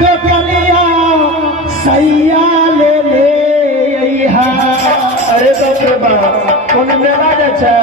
तो कलिया सैया ले ले। अरे बाप रे बाप कौन मेला जे छै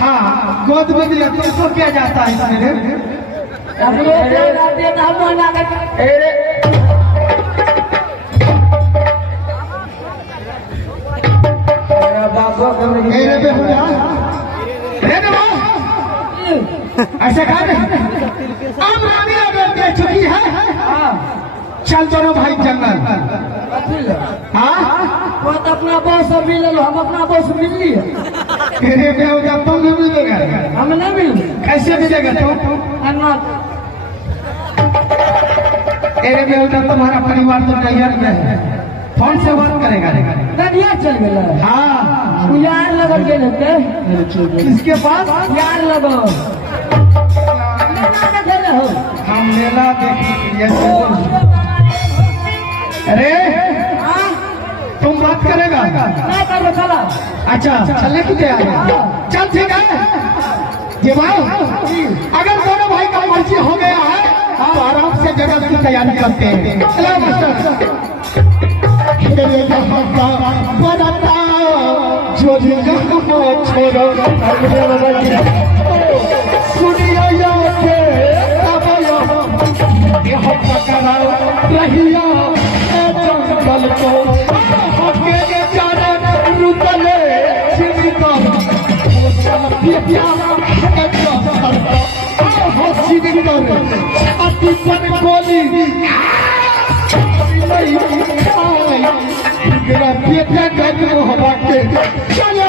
हाँ गोद में दिया तुमको क्या जाता है इसमें ऐसा कहा अब रानी अगर दे चुकी है चल चलो भाई जंगल। हाँ तो अपना बॉस अब मिल लो, हम अपना बॉस मिल लिए। तुम नहीं मिलेगा, हम नहीं मिल। कैसे मिलेगा तुम? अरे बेटा तुम्हारा परिवार तो तैयार में है, फोन से बात करेगा। गड़िया चल गया। हाँ यार लगन के लेते किसके पास यार लगो हम मेला देखेंगे। अरे तुम बात करेगा? नहीं कर लो चला। अच्छा चलने की तैयारी है, चल ठीक है। ये भाई अगर दोनों भाई का मर्जी हो गया है तो आराम से जगह की तैयारी करते हैं। चलो मास्टर छोड़ो सुनियो रहिया जंगल को रुकले गोली पेटा गए हवा के चले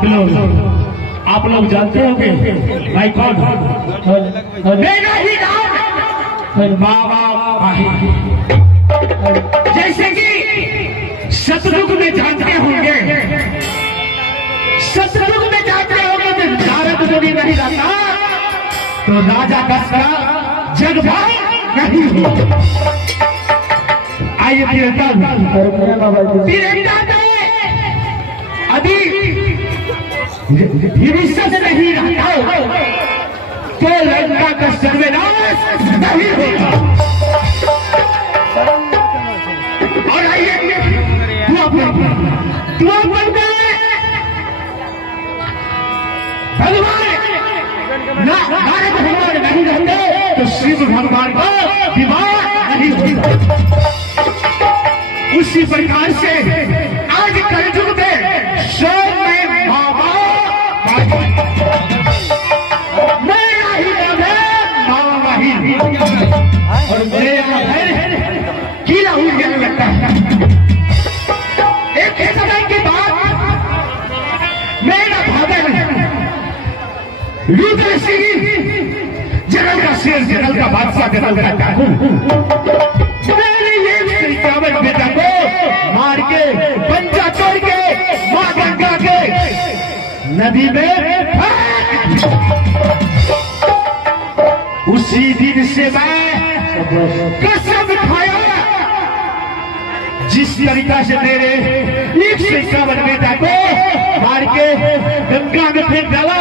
आप लोग जानते होंगे भाई कौन? मेरा ही नाम बाबा माहिर। जैसे कि शत्रुघ्न में जानते होंगे, शत्रुघ्न में जानते होंगे कि नारद मुनि नहीं रहता तो राजा दशरथ जग भाई नहीं हो। आइए तीरंदा अभी विभीषण नहीं रहता तो लंका का सर्वनाश नहीं होगा। और आइए भगवान नारद भगवान नहीं रहते तो शिव भगवान का विवाह नहीं होता। उसी प्रकार से आज कलयुग में स्वयं में बाबा मेरा ही नाम है बाबा माहिर और मेरा है कीला हुआ लगता है। एक समय के बाद मेरा भागन रुद्र सिंह जंगल का शेर, जंगल का बादशाह, जंगल का डाकू, मैंने ये श्रीकावन बेटा को मार के पंजा तोड़ के मां गंगा के नदी में फेंक। उसी दिन से मैं कसम खाया जिस तरीका से मेरे एक श्रीकावन बेटा को मार के गंगा में फेंक डाला,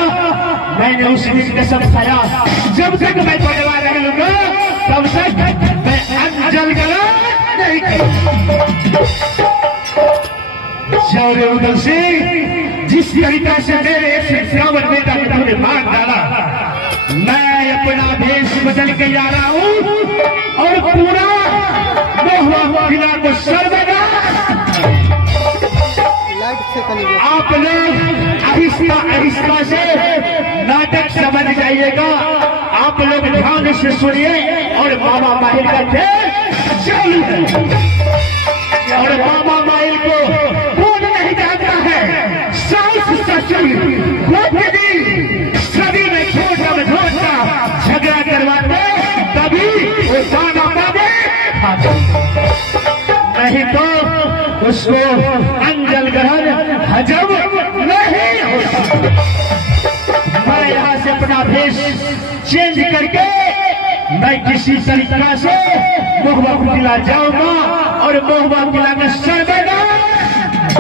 मैंने उस दिन कसम खाया जब तक मैं परिवार रहूंगा तब तक मैं अन्न जल ग्रहण नहीं करूंगा। शौर्य उदय सिंह जिस तरीका से मेरे श्रीकावन बेटा को तुमने मार डाला, मैं अपना भेष बदल के जा रहा हूं और पूरा महुआ किला को सर्वनाश। आप लोग आहिस्ता आहिस्ता से नाटक समझ जाइएगा। आप लोग ध्यान से सुनिए और बाबा माहिर का खेल चालू है। और बाबा माहिर को कौन नहीं जानता है? सास ससुर सभी में छोटा छोटा झगड़ा करवाते तभी वो दाना पावे, नहीं तो उसको अंजल ग्रहण हजम नहीं होता। मैं यहाँ से अपना भेष चेंज करके मैं किसी तरीका से महुआ किला जाऊंगा और महुआ किला में सर्वनाश।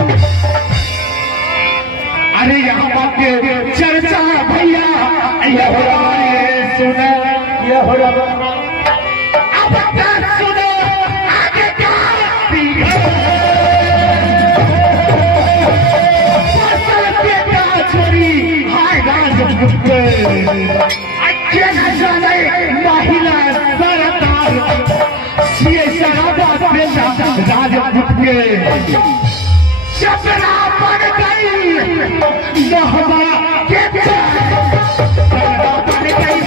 अरे यहाँ बात के चर्चा भैया यह हो रहा है, सुने यह हो रहा अब क्या सुनो आगे क्या छोरी हाय राजपुत्र महिला सरदार राजपुत के सपना बन गई महबा के सपना बन गई।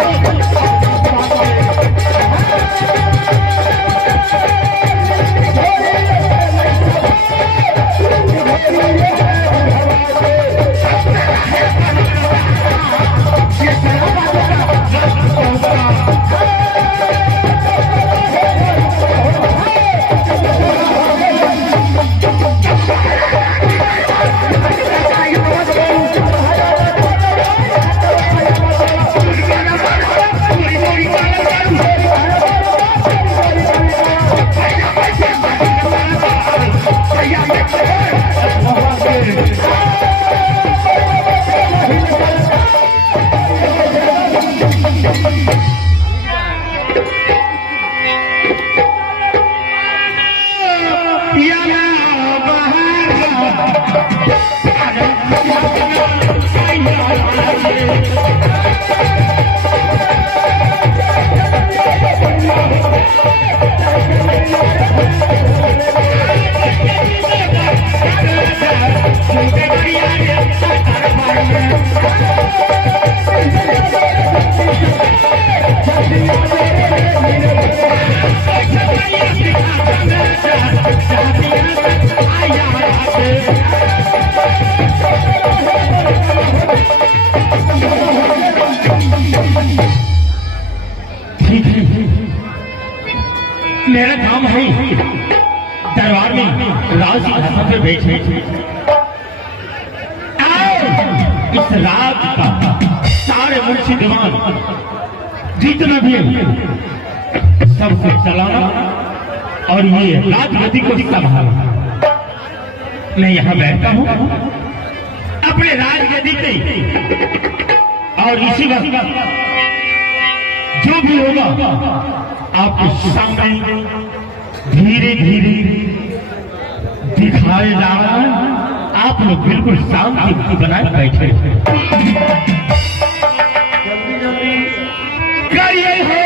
स्वामी राजसिंहासन पे बैठे। इस राज का सारे मुंशी दीवान जितना भी सबको चलाना और ये राजगद्दी को संभालना। मैं यहाँ बैठा हूँ अपने राजगद्दी पे, और इसी वक्त जो भी होगा आपके सामने धीरे धीरे दिखाए जा रहा है। आप लोग बिल्कुल शांति बनाए बैठे करिए हो।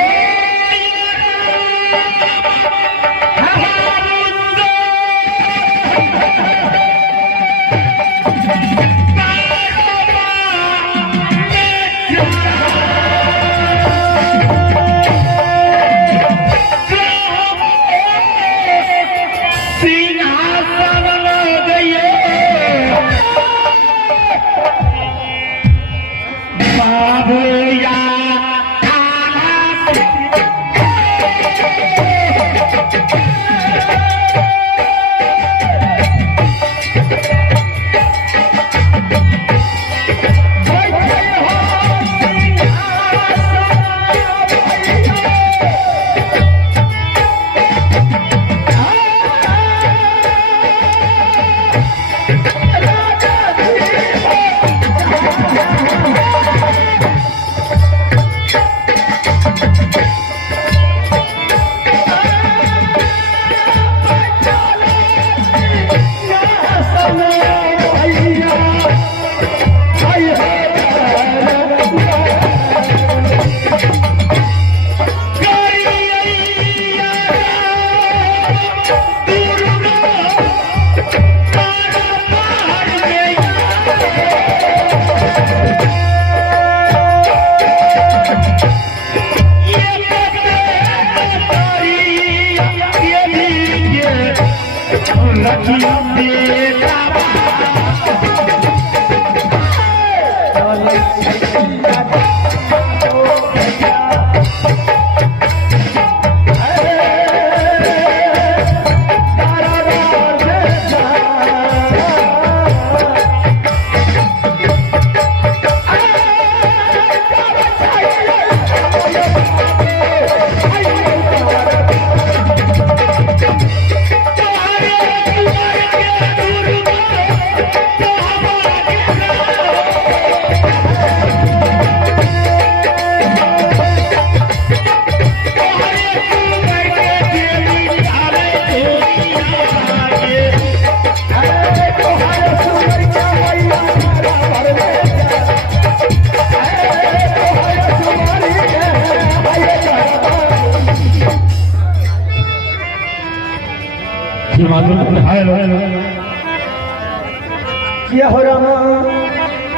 किया हो रामा,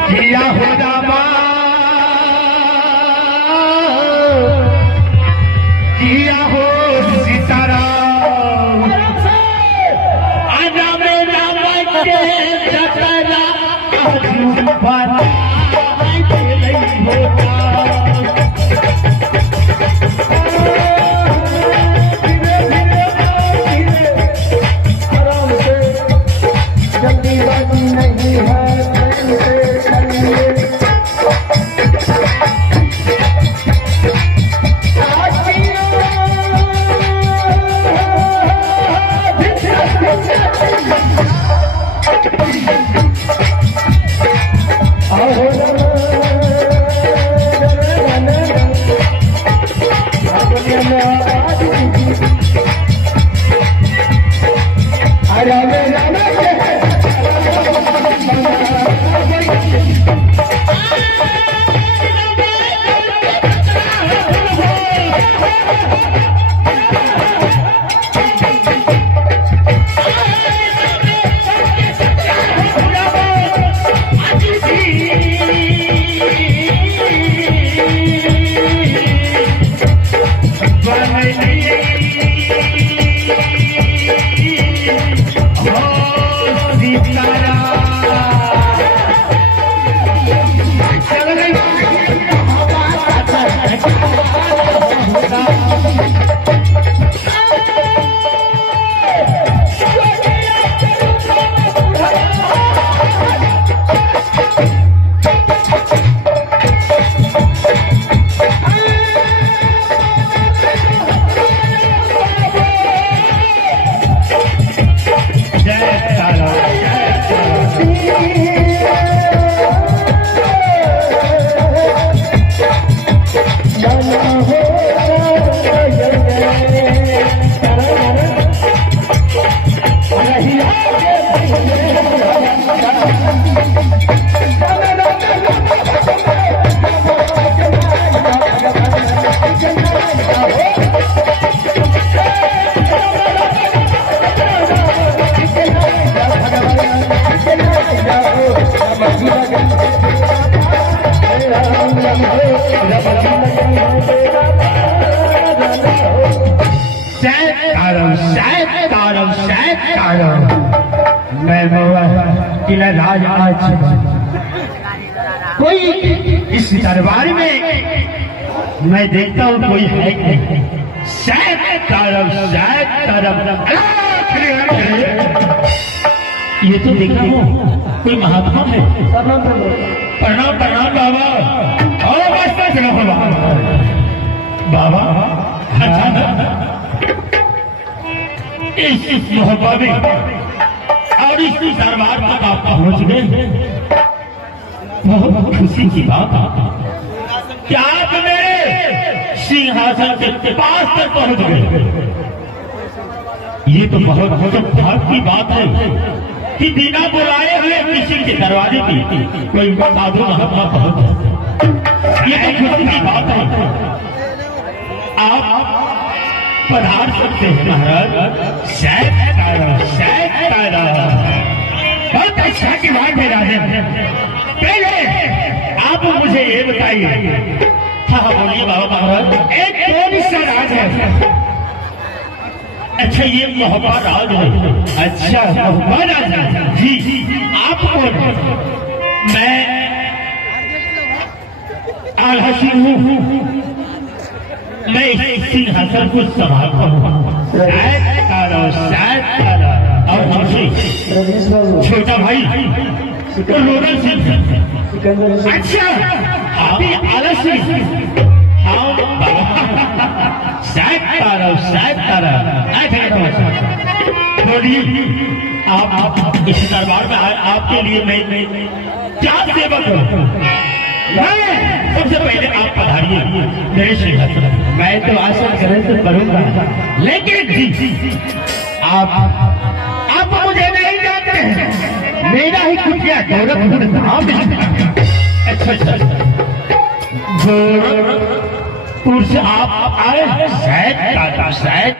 किया हो रामा, किया हो सीताराम, आजा में रामा के जतरा बना नहीं होगा। नहीं है किला राज आज कोई इस दरबार में मैं देखता हूँ कोई है नहीं। शायद ये तो देखता हूँ कोई महात्मा है। प्रणाम प्रणाम बाबा। और वास्ता चलो बाबा इस मोहब्बा में और इस दरबार तक आप पहुंच गए, बहुत खुशी की बात। क्या आप मेरे सिंहासन के पास तक पहुंच गए? ये तो बहुत भाग की बात है कि बिना बुलाए हुए किसी के दरवाजे की कोई साधु महात्मा पहुंच। ये तो खुशी की बात है। आप पधार सकते हैं महाराज। शायद बहुत अच्छा की बात है राजन। पहले आप मुझे ये बताइए। हाँ बोलिए बाबा महाराज। एक कौन सा राज है? अच्छा ये मोहब्बा राज है। अच्छा मोहब्बा राज है जी। आप कौन? मैं आल्हा सिंह हूँ। मैं इस सिंहासन को संभालता हूँ। और हमसे छोटा भाई रोडल सिंह। अच्छा अभी आलस बोलिए आप इस दरबार में आपके लिए मैं क्या सेवा करूँ? सबसे पहले आप पधारिए मेरे सिंहासन। मैं तो आसन करें तो करूंगा, लेकिन आप मुझे नहीं जानते हैं। मेरा ही कुछ क्या गोरखपुर धाम है। अच्छा गोरखपुर से आप आए? शायद